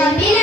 al